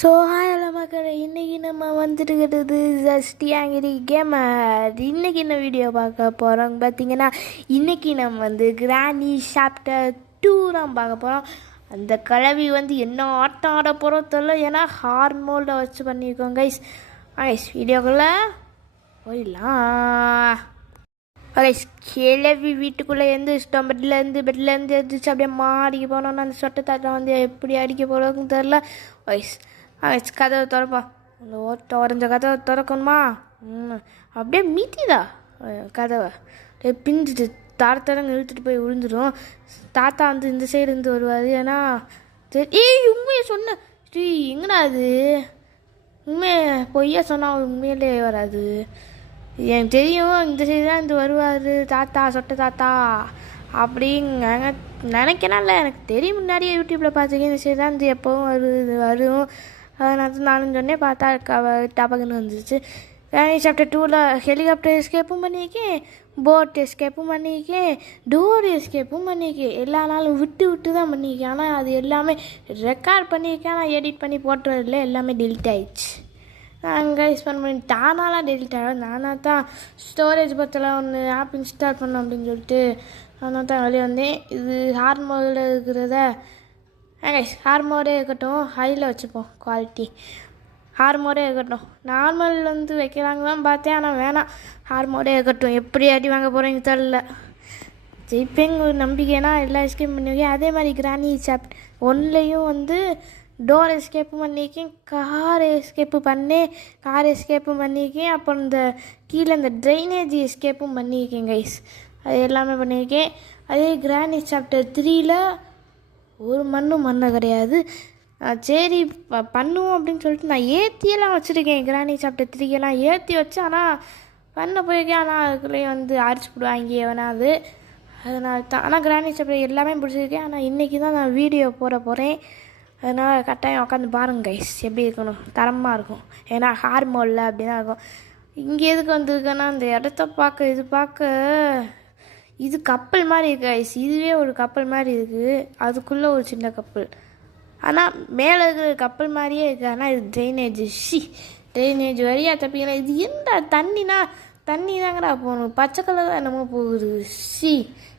So hi hello மக்களே, இன்றைக்கி நம்ம வந்துட்டுக்கிறது ஜஸ்டியாங்கிரி கேமர். இன்றைக்கி என்ன வீடியோ பார்க்க போகிறோம் பார்த்தீங்கன்னா, இன்றைக்கி நம்ம வந்து கிராணி சாப்டர் 2 தான் பார்க்க போகிறோம். அந்த கிழவி வந்து என்ன ஆட்டம் ஆட போகிறோம் தெரியல, ஏன்னா ஹார்மோனில் வச்சு பண்ணியிருக்கோம் கைஸ். வீடியோக்குள்ளே போயிடலாம். கிளவி வீட்டுக்குள்ளே எழுந்திரிச்சிட்டோம். பெட்லேருந்து எழுந்திரிச்சு அப்படியே மாடிக்கு போனோம்னா அந்த சொட்டை தாட்டை வந்து எப்படி அடிக்க போகிறோன்னு தெரில. கதவை திறப்பா, அந்த ஓட்ட உடஞ்ச கதவை திறக்கணுமா? அப்படியே மீத்திதா கதவை அப்படியே பிஞ்சிட்டு தரத்தரங்க இழுத்துட்டு போய் விழுந்துடும். தாத்தா வந்து இந்த சைடு இருந்து வருவார். ஏன்னா உண்மையை சொன்ன எங்கடா அது உண்மையை பொய்யா சொன்னால் உண்மையிலே வராது. எனக்கு தெரியும் இந்த சைடு தான் இருந்து வருவார் தாத்தா, சொட்ட தாத்தா அப்படிங்க நினைக்கனால எனக்கு தெரியும். முன்னாடியே யூடியூப்பில் பார்த்துருக்கேன் இந்த சைடு தான் இருந்து எப்போவும் வரும். அதனால நானும் சொன்னேன், பார்த்தா டபக்குன்னு வந்துச்சு. சாப்டர் 2ல் ஹெலிகாப்டர் எஸ்கேப்பும் பண்ணியிருக்கேன், போட் எஸ்கேப்பும் பண்ணியிருக்கேன், டோர் எஸ்கேப்பும் பண்ணியிருக்கேன். எல்லா நாளும் விட்டு தான் பண்ணியிருக்கேன். ஆனால் அது எல்லாமே ரெக்கார்ட் பண்ணியிருக்கேன். ஆனால் எடிட் பண்ணி போட்டுறதில்ல, எல்லாமே டெலிட் ஆயிடுச்சு. நாங்கள் யூஸ் பண்ணி தானாலாம் டெலிட் ஆகும். நானாக தான் ஸ்டோரேஜ் பற்றிலாம் ஒன்று ஆப் இன்ஸ்டால் பண்ணோம் அப்படின்னு சொல்லிட்டு அதனால தான் வெளியே வந்தேன். இது ஹார்மோடில் இருக்கிறத ஹார்மோடே இருக்கட்டும், ஹையில் வச்சுப்போம் குவாலிட்டி. ஹார்மோடே இருக்கட்டும். நார்மல் வந்து வைக்கிறாங்களாம் பார்த்தேன், ஆனால் வேணாம், ஹார்மோடே இருக்கட்டும். எப்படி அடி வாங்க போகிறீங்க தெரில. ஜெயிப்பேங்க ஒரு நம்பிக்கைனா எல்லா எஸ்கேப் பண்ணியிருக்கேன். அதே மாதிரி கிராணி சாப்டர் 1லேயும் வந்து டோர் எஸ்கேப்பும் பண்ணியிருக்கேன், கார் எஸ்கேப்பும் பண்ணியிருக்கேன். அப்புறம் இந்த கீழே இந்த ட்ரைனேஜ் எஸ்கேப்பும் பண்ணியிருக்கேன் கைஸ். அது எல்லாமே பண்ணியிருக்கேன். அதே கிராணி சாப்டர் 3ல் ஒரு மண்ணை கிடையாது. சரி பண்ணுவோம் அப்படின்னு சொல்லிட்டு நான் ஏற்றியெல்லாம் வச்சுருக்கேன். கிராணி சாப்டர் 3 ஏற்றி வச்சு, ஆனால் பண்ண போயிருக்கேன். ஆனால் அதுக்குள்ளேயே வந்து அரிச்சு போடுவாங்க எவனாவது. அதனால தான். ஆனால் கிராணி சாப்டர் எல்லாமே பிடிச்சிருக்கேன். ஆனால் இன்றைக்கி தான் நான் வீடியோ போகிறேன். அதனால் கட்டாயம் உட்காந்து பாருங்க கைஸ், எப்படி இருக்கணும், தரமாக இருக்கும். ஏன்னா ஹார்மோனில் அப்படி தான் இருக்கும். இங்கே எதுக்கு வந்திருக்கேன்னா இந்த இடத்த பார்க்க இது கப்பல் மாதிரி இருக்குது கைஸ். இதுவே ஒரு கப்பல் மாதிரி இருக்குது, அதுக்குள்ளே ஒரு சின்ன கப்பல். ஆனால் மேலே இருக்கிற கப்பல் மாதிரியே இருக்குது. ஆனால் இது ட்ரைனேஜ் வழியாக தப்பிக்கலாம். இது என்ன தண்ணி தாங்கடா போகணும், பச்சை கலர் தான் என்னமோ போகுது.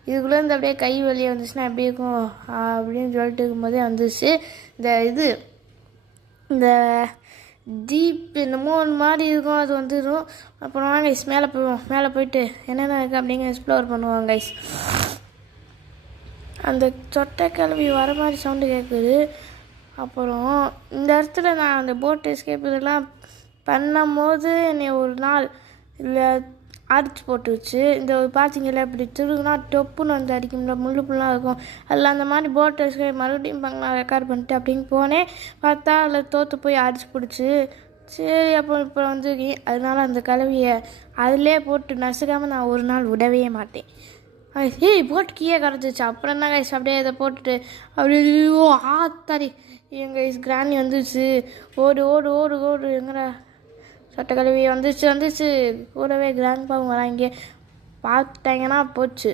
இதுக்குள்ளேருந்து அப்படியே கை வழியாக வந்துச்சுன்னா எப்படி இருக்கும் அப்படின்னு சொல்லிட்டு இருக்கும்போதே வந்துச்சு இந்த ஜீப் என்னமோ ஒன்று மாதிரி இருக்கும், அது வந்துடும். அப்புறம் வாங்க கைஸ் மேலே போயிடுவோம். மேலே போயிட்டு என்னென்ன இருக்குது அப்படிங்க எக்ஸ்ப்ளோர் பண்ணுவோம் கைஸ். அந்த சொட்டை கிளம்பி வர மாதிரி சவுண்டு கேட்குது. அப்புறம் இந்த இடத்துல நான் அந்த போட் எஸ்கேப் இதெல்லாம் பண்ணும்போது என்னை ஒரு நாள் இல்லை அடிச்சு போட்டுருச்சு. இந்த பார்த்தீங்களா இப்படி திருகுனா டொப்புன்னு வந்து அடிக்கும்ல, முள்ளுப்புலாம் இருக்கும். அதில் அந்த மாதிரி போட் எஸ்கேப் மறுபடியும் பண்ணலாம் ரெக்கார்ட் பண்ணிட்டு அப்படின்னு போனேன். பார்த்தா அதில் தோற்று போய் அடிச்சு பிடிச்சி. சரி இப்போ வந்துருக்கேன். அதனால அந்த கலவியை அதிலே போட்டு நசுக்காமல் நான் ஒரு நாள் விடவே மாட்டேன். போட்டு கீழே கரைச்சிச்சு. அப்புறம் என்ன கைஸ் அப்படியே இதை போட்டுட்டு அப்படியே ஆத்தாரி எங்கள் கிராணி வந்துச்சு. ஓடு எங்கடா சொட்டை கழுவி வந்துச்சு. கூடவே கிராண்ட்பாவும் வராங்க. பார்த்தாங்கன்னா போச்சு.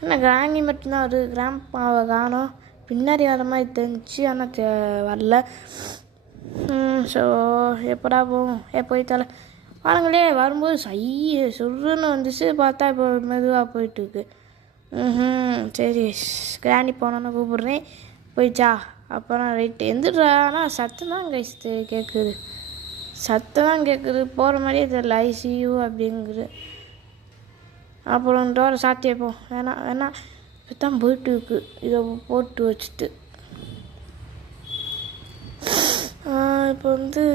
என்ன கிராணி மட்டும்தான் வருது, கிராண்ட்பாவை காணோம். பின்னாடி வர மாதிரி தெரிஞ்சிச்சு, ஆனால் வரல. ஸோ எப்படா போகும், போய் தலை பாருங்களே. வரும்போது சுருன்னு வந்துச்சு. பார்த்தா இப்போ மெதுவாக போயிட்டுருக்கு. சரி கிராணி போனோன்னு கூப்பிட்றேன், போயிடுச்சா? அப்புறம் ரைட்டு எந்திரா. ஆனால் சத்தம் தான் கேட்குது, போகிற மாதிரியே தெரியல. ஐசியூ அப்படிங்குது. அப்புறம் டோரை சாத்தி வைப்போம். வேணாம் இப்போதான் போயிட்டு இருக்கு. இதை போட்டு வச்சுட்டு இப்போ வந்து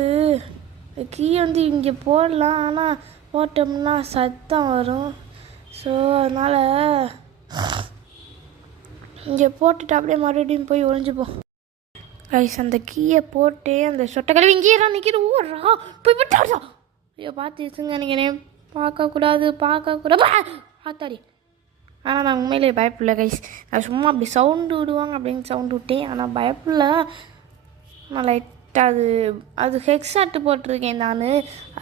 கீ வந்து இங்கே போடலாம். ஆனால் போட்டோம்னா சத்தம் வரும். ஸோ அதனால் இங்கே போட்டுட்டு அப்படியே மறுபடியும் போய் ஒழிஞ்சுப்போம் கைஸ். அந்த கீயை போட்டு அந்த சொட்டை கழுவி இங்கேயே தான் நிற்கிது. ஓடுறா போய் விட்டாடா. ஐயோ பார்த்துச்சுங்க நினைக்கிறேன். பார்க்கக்கூடாது ஆத்தாடி. ஆனால் நான் உண்மையிலே பயப்படல கைஸ். நான் சும்மா அப்படி சவுண்டு விடுவாங்க அப்படின்னு சவுண்டு விட்டேன். ஆனால் பயப்படல. நான் லைட்டாக அது ஹெட்செட்டு போட்டிருக்கேன் நான்.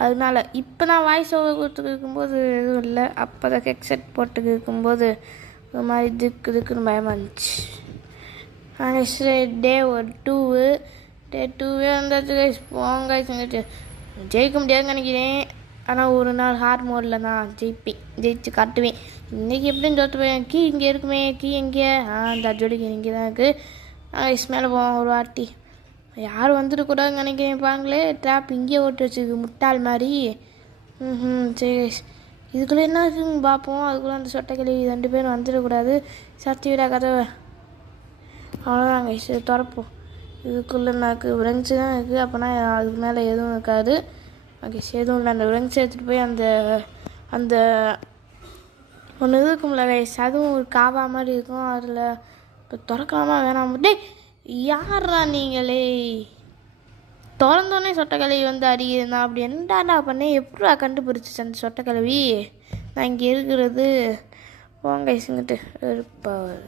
அதனால இப்போ நான் வாய்ஸ் ஓவர் கொடுத்துட்டு இருக்கும்போது எதுவும் இல்லை. அப்போ தான் ஹெட்செட் போட்டு இருக்கும்போது ஒரு மாதிரி இதுக்குன்னு பயமாக இருந்துச்சு. டே 2 டே 2வே வந்தாச்சு கைஸ். போங்க கைஸ், இங்கிட்டு ஜெயிக்க முடியாதுன்னு நினைக்கிறேன். ஆனால் ஒரு நாள் ஹார்ட் மோடில் நான் ஜெயிச்சு காட்டுவேன். இன்றைக்கி எப்படின்னு தோற்று போய் கீ இங்கே இருக்குமே. கீ எங்கே? இந்த ஜோடிக்கு இங்கே தான் இருக்குது. கைஸ் மேலே போவோம் ஒரு வாட்டி. யாரும் வந்துடக்கூடாதுன்னு நினைக்கிறேன். பாங்களே ட்ராப் இங்கே ஓட்டு வச்சுருக்கு முட்டாள் மாதிரி. சரி கைஸ், இதுக்குள்ளே என்ன இருக்குன்னு பார்ப்போம். அதுக்குள்ளே அந்த சொட்டைக்கிளி 2 பேரும் வந்துடக்கூடாது. சத்தி விடா கதவை. அவ்வளோதான் கைஸ், திறப்போம். இதுக்குள்ளே எனக்கு விரங்சி தான் இருக்குது. அப்போனா அதுக்கு மேலே எதுவும் இருக்காது. ஓகே, எதுவும் இல்லை. அந்த விரங்சி எடுத்துகிட்டு போய் அந்த ஒன்று இருக்கும்ல கைஸ், அதுவும் ஒரு காவா மாதிரி இருக்கும். அதில் இப்போ திறக்கலாமா வேணாம்? டே யாரா நீங்களே? திறந்தோடனே சொட்டைக்கிழவி வந்து அடிக்கிறேன். அப்படி என்னடா பண்ணேன்? எப்படா கண்டுபிடிச்சிச்சு அந்த சொட்டைக்கிழவி நான் இங்கே இருக்கிறது? போங்க கைஸுங்கிட்டு இருப்பார்.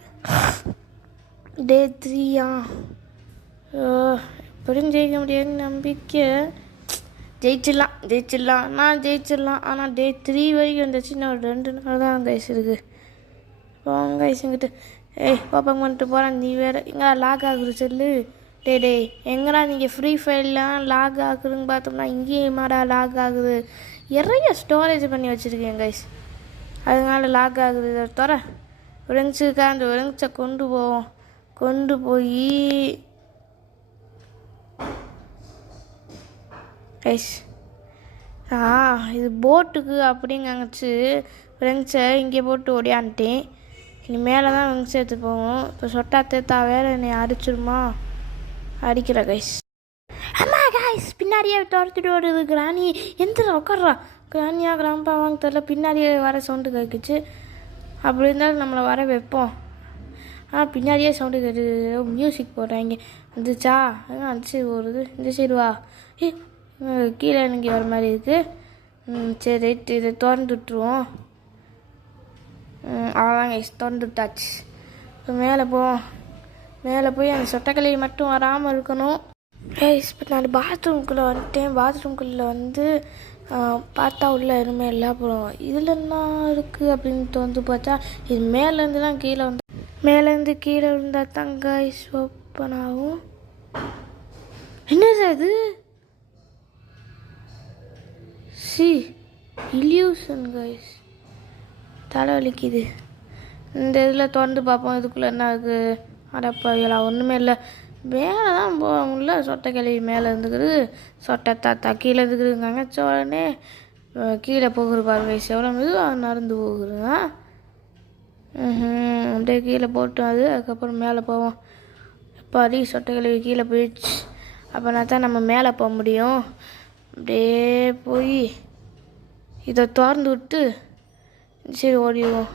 டே 3 எப்படியும் ஜெயிக்க முடியாதுன்னு நம்பிக்கை. ஜெயிச்சிடலாம் நான் ஜெயிச்சிடலாம். ஆனால் டே 3 வரைக்கும் வந்துச்சு. இன்னும் ஒரு 2 நாள் தான் கைஸ் இருக்குது. போங்க கைஸுங்கிட்டு ஓப்பன் பண்ணிட்டு போகிறேன். நீ வேறு எங்கே லாக் ஆகுது சொல்லு. டே எங்கடா நீங்கள் ஃப்ரீ ஃபயர்லாம் லாக் ஆகுதுன்னு பார்த்தோம்னா இங்கேயுமாடா லாக் ஆகுது. நிறைய ஸ்டோரேஜ் பண்ணி வச்சுருக்கேன் கைஸ், அதனால லாக் ஆகுது. இதை தர விரங்ஸுக்கா அந்த விரங்ஸை கொண்டு போய் கைஸ் இது போட்டுக்கு அப்படிங்கச்சு விரங்ஸை இங்கே போட்டு ஓடியான்ட்டேன். இனி மேலே தான் விரங்ஸை எடுத்து போவோம். இப்போ சொட்டா தேத்தா வேறு என்னை அடிச்சிருமா? அடிக்கிற கைஸ். ஆமாம் கைஸ், பின்னாடியே துரத்துட்டு ஓடுது கிராணி. எந்திர உட்கார்றா. கிராணியா கிராம்பா வாங்க தெரில, பின்னாடியே வர சவுண்டு கேட்குச்சு. அப்படி இருந்தாலும் நம்மளை வர வைப்போம். பின்னாடியே சவுண்டு கேட்டு மியூசிக் போடுறாங்க. வந்துச்சா? அந்த சைடு ஓடுது, இந்த சைடு வா. கீழே இறங்கி வர மாதிரி இருக்குது. சரி ரைட்டு, இதை திறந்து விட்டுருவோம். அவ்வளோதான் கைஸ், திறந்து விட்டாச்சு. இப்போ மேலே போய் அந்த சொட்டைக்கிளவி மட்டும் வராமல் இருக்கணும். கைஸ் இப்போ நான் பாத்ரூம்குள்ளே வந்துட்டேன். பாத்ரூம்குள்ளே வந்து பார்த்தா உள்ள எதுவுமே இல்லை. அப்புறம் இதில் என்ன இருக்குது அப்படின்னு வந்து பார்த்தா இது மேலேருந்துலாம் கீழே வந்து மேலேருந்து கீழே இருந்தால் தான் கைஸ் ஓப்பன் ஆகும். என்ன சார் இது? இல்யூஷன் கைஸ், தலைவலிக்குது. இந்த இதில் திறந்து பார்ப்போம் இதுக்குள்ளே என்ன இருக்குது. அடப்பாவிகளா, ஒன்றுமே இல்லை. மேலே தான் போகல. சொட்டைக்கிளவி மேலே இருந்துக்குது, சொட்டை தாத்தா கீழே இருக்குதுங்க. உடனே கீழே போகிற பாருங்க கைஸ், எவ்வளோ மெதுவாக நடந்து போகுதுங்க. அப்படியே கீழே போட்டு அதுக்கப்புறம் மேலே போவோம். எப்பாடி சொட்டைக்கிளவி கீழே போயிடுச்சு. அப்போனா தான் நம்ம மேலே போக முடியும். அப்படியே போய் இதை திறந்து விட்டு இந்த சைடு ஓடிடுவோம்.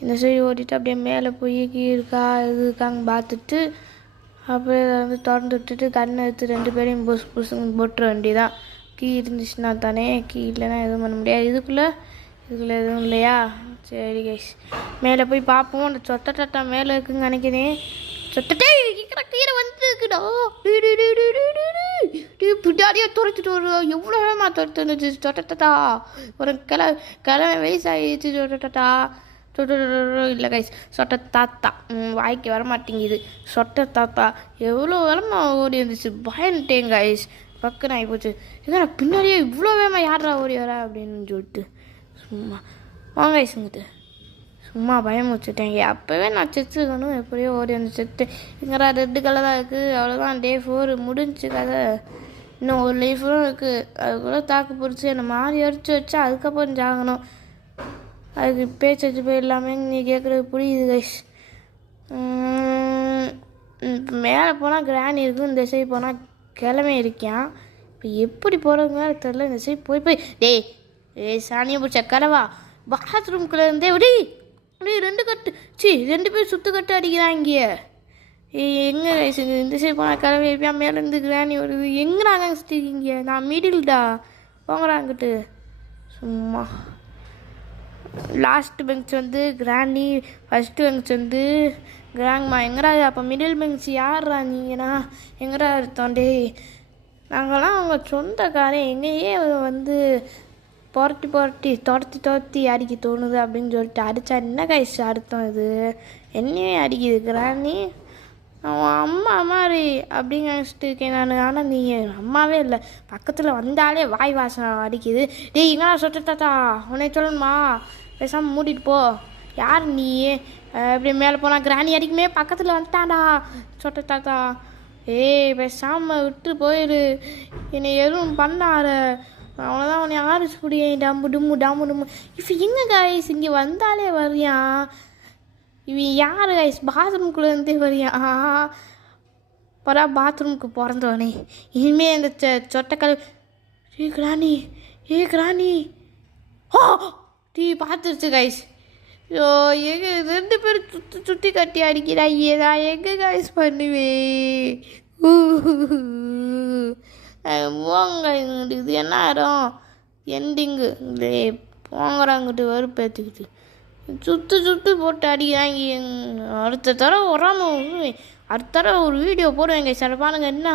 இந்த சைடு ஓடிட்டு அப்படியே மேலே போய் கீ இருக்கா இது இருக்காங்க பார்த்துட்டு அப்படியே இதை வந்து திறந்து விட்டுட்டு கண்ணை எடுத்து 2 பேரையும் புதுசுங்க போட்டுற வேண்டியதான். கீ இருந்துச்சுன்னா தானே, கீ இல்லைன்னா எதுவும் பண்ண முடியாது. இதுக்குள்ளே எதுவும் இல்லையா? சரி கைஸ், மேலே போய் பார்ப்போம். அந்த சொட்டை மேலே இருக்குன்னு நினைக்கிறேன். சொட்டை கீழே வந்துருக்குடா. பின்னாடியே துரைச்சிட்டு வரும். எவ்வளோ வேகமாக துரத்து வந்துச்சு சொட்டா. ஒரு கிழமை வயசாகிடுச்சு சொட்டா. இல்லை கைஸ், சொட்டை தாத்தா வாய்க்கு வர மாட்டேங்குது. சொட்டை தாத்தா எவ்வளோ வேகமாக ஓடி வந்துச்சு. பயன்ட்டேன் கைஸ், பக்கம் ஆகி போச்சு. ஏன்னா பின்னாடியே இவ்வளோ வேகமாக யாரா ஓடி வரா அப்படின்னு சொல்லிட்டு சும்மா வாங்க கைஸுங்கிட்டு சும்மா பயம் வச்சுட்டேங்க. அப்போவே நான் செத்துக்கணும். எப்படியோ ஓடி வந்து செத்து. இங்கடா ரெட்டு கலராக இருக்குது. அவ்வளோதான், டே 4 முடிஞ்சு கதை. இன்னும் ஒரு லைஃபும் இருக்குது. அதுக்குள்ளே தாக்கு பிடிச்சி என்னை மாறி அடிச்சு வச்சா அதுக்கப்புறம் ஜாகணும். அதுக்கு பேச்சு வச்சு போயிடலாமே நீ கேட்குறது புரியுது கைஸ். இப்போ மேலே போனால் கிராணி இருக்கும், இந்த சைடு போனால் கிழமை இருக்கான். இப்போ எப்படி போகிறதுங்க தெரில. இந்த சைடு போய் டேய் சாணியை பிடிச்ச கலவா பாத்ரூம்குள்ளே இருந்தே அப்படியே 2 கட்டு 2 பேர் சுற்று கட்டு அடிக்கிறாங்க. எங்கே கைஸ் இந்த சைடு போனால் கிளம்பி வைப்பியா? மேலேருந்து கிராணி வருது. எங்கடாங்க சுற்றிருக்கீங்க? நான் மிடில்டா, போங்கடாங்கிட்டு. சும்மா லாஸ்ட் பெஞ்ச் வந்து கிராணி, ஃபஸ்ட்டு பெஞ்ச் வந்து கிராங்மா. எங்கடா அப்போ மிடில் பெஞ்ச் யாரா நீங்கண்ணா? எங்கடா இருந்தோம்? டேய் நாங்கள்லாம் அவங்க சொந்தக்காரன், எங்கேயே வந்து துரத்தி அடிக்க தோணுது அப்படின்னு சொல்லிட்டு அடித்தா என்ன கைஸ் அர்த்தம்? இது என்னையே அடிக்குது கிராணி. அவன் அம்மா மாதிரி அப்படின்னு நினச்சிட்டு இருக்கேன் நான். ஆனால் நீ அம்மாவே இல்லை, பக்கத்தில் வந்தாலே வாய் வாசம் அடிக்குது. டேய் எங்கடா சொட்ட தாத்தா, உன்னை சொல்லணுமா? பேசாமல் மூடிட்டு போ. யார் நீ? இப்படி மேலே போனால் கிராணி அடிக்குமே, பக்கத்தில் வந்துட்டான்டா சொட்ட தாத்தா. ஏய் பேசாமல் விட்டு போயிடு, என்னை எதுவும் பண்ணார, அவ்வளோதான் உன்னை ஆரிச்சு முடியும். டம்பு டும்மு டாமு டும்மு. இப்போ எங்கே காய்ஸ் இங்கே வந்தாலே வரியான்? இவன் யார் காய்ஸ்? பாத்ரூம்குள்ளே இருந்தே வரியான். பரா பாத்ரூமுக்கு பிறந்தவனே. இனிமேல் இந்த சொட்டக்கல். கிராணி, கிராணி, ஓ டீ பார்த்துருச்சு காய்ஸ். ஐயோ எங்கே 2 பேரும் சுற்றி கட்டி அடிக்கிறாங்க. நான் எங்கே காய்ஸ் பண்ணுவேன்? போங்க, இது என்ன இடம்? எண்டிங்கு போங்கிறாங்கிட்டு வெறுப்பேற்றுக்கிட்டு சுட்டு போட்டு அடிக்கிறாங்க. அடுத்த தடவை ஒரு வீடியோ போடுவேங்க சார். பாருங்க என்ன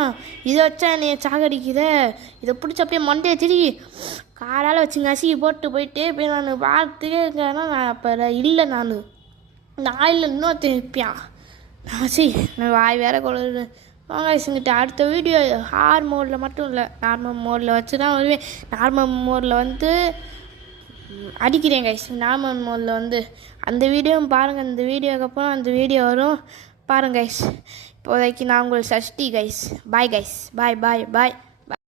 இதை வச்சா என்னைய சாகடிக்குத. இதை பிடிச்ச அப்படியே மண்டையை திரி காரால் வச்சு நசுக்கி போட்டு போயிட்டே போய் நான் பார்த்துக்கே இருக்கேன்னா நான் அப்போ இல்லை. நான் இல்லை இன்னொருத்தன் இருப்பியான். நான் வாய் வேற கொடு வாங்கிட்ட. அடுத்த வீடியோ ஹார் மோடில் மட்டும் இல்லை, நார்மல் மோடில் வச்சு தான் வருவேன். நார்மல் மோடில் வந்து அடிக்கிறேன் கைஸ். நார்மல் மோடில் வந்து அந்த வீடியோவும் பாருங்கள். அந்த வீடியோக்கு அப்புறம் அந்த வீடியோ வரும் பாருங்க கைஸ். இப்போதைக்கு நான் உங்கள் சஷ்டி கைஸ். பாய் கைஸ், பாய் பாய் பாய்.